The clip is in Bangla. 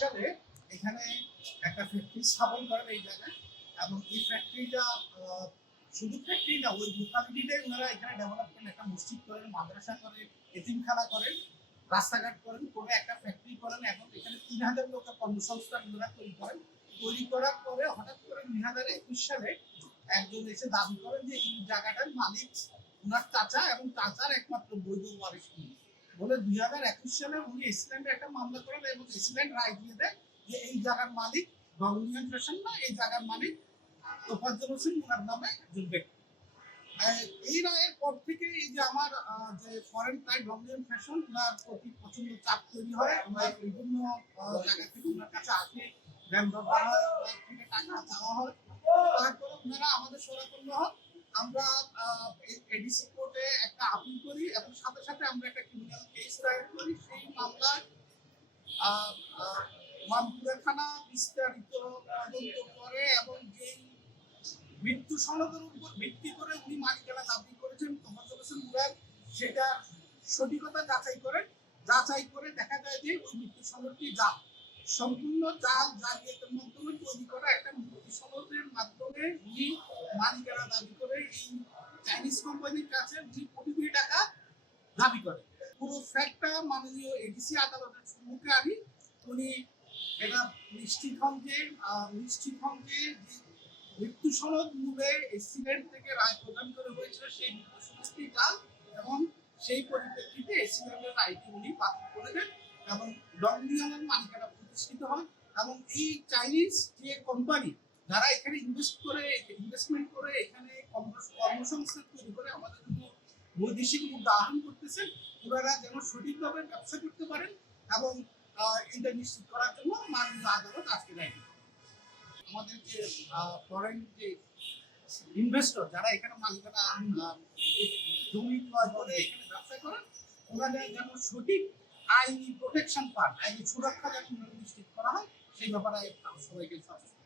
সালে এখানে একটা ফ্যাক্টরি স্থাপন করেন এই জায়গায়, এবং এই ফ্যাক্টরিটা শুধু ফ্যাক্টরি না, ওই লোকালিটিটাই ওনারা এখানে ডেভেলপ করেন। একটা মসজিদ করেন, মাদ্রাসা করেন, এতিমখানা করেন, রাস্তাঘাট করেন, করে একটা ফ্যাক্টরি করেন। এখন এখানে ৩,০০০ লোকের কর্মসংস্থান ওনারা তৈরি করেন। তৈরি করার পরে হঠাৎ করে ২০২১ সালে একজন এসে দাবি করেন যে এই জায়গাটার মালিক ওনার চাচা, এবং চাচার একমাত্র বৈধ ওয়ারিশ উনি। বলে ২০২১ সালে উনি এসিল্যান্ডে একটা মামলা করেন, এবং এসিল্যান্ড রায় দিয়ে দেয় যে এই জায়গার মালিক গভর্নমেন্ট ফ্যাশন না, এই জায়গার মালিক তোফাজ্জল হোসেন ওনার নামে একজন ব্যক্তি। এই রায়ের পর থেকে এই যে আমার যে ফরেন ক্লায়েন্ট গভর্নমেন্ট ফ্যাশন ওনার প্রতি প্রচন্ড চাপ তৈরি হয়। ওনার বিভিন্ন জায়গা থেকে ওনার কাছে আসে, ব্যবহার করা হয়, ওনার থেকে টাকা চাওয়া হয়। তারপরে ওনারা আমাদের শরণাপন্ন হয়। আমরা এডিসি কোর্টে একটা আপিল করি, এবং সাথে সাথে আমরা একটা ক্রিমিনাল কেস দায়ের করি। সেই মামলায় মানপুরা থানা বিস্তারিত তদন্ত করে, এবং যেই মৃত্যু সনদের উপর ভিত্তি করে উনি মালিকানা দাবি করেছেন তোফাজ্জল হোসেন মুরাদ, সেটা সঠিকতা যাচাই করে দেখা যায় যে ওই মৃত্যু সনদটি জাল, সম্পূর্ণ জাল, জালিয়াতের মাধ্যমে তৈরি করা একটা মৃত্যু সনদের মাধ্যমে উনি মালিকানা দাবি করে এই চাইনিজ কোম্পানির কাছে উনি কোটি কোটি টাকা দাবি করে। পুরো ফ্যাক্টটা মাননীয় এডিসি আদালতের সম্মুখে আনি। উনি এটা নিশ্চিত হন যে মৃত্যু সনদ মূলে এসিল্যান্ড থেকে রায় প্রদান করে হয়েছিল, সেই মৃত্যু সনদটি জাল, এবং সেই পরিপ্রেক্ষিতে এসিল্যান্ডের রায়টি উনি বাতিল করে দেন, এবং ডংনিয়মের মালিকানা প্রতিষ্ঠিত হয়। এবং এই চাইনিজ যে কোম্পানি যারা এখানে ইনভেস্টমেন্ট করে এখানে কর্মসংস্থান তৈরি করে আমাদের জন্য বৈদেশিক মুদ্রা আহরণ করতেছেন, ওনারা যেন সঠিকভাবে ব্যবসা করতে পারেন, এবং এটা নিশ্চিত করার জন্য মাননীয় আদালত আজকে রায় দিল। আমাদের যে ফরেন যে ইনভেস্টর যারা এখানে মালিকানা জমি ক্রয় করে এখানে ব্যবসা করেন, ওনাদের যেন সঠিক আইনি প্রোটেকশন পান, আইনি সুরক্ষা যেন নিশ্চিত করা হয়, সেই ব্যাপারে সবাইকে সচেতন।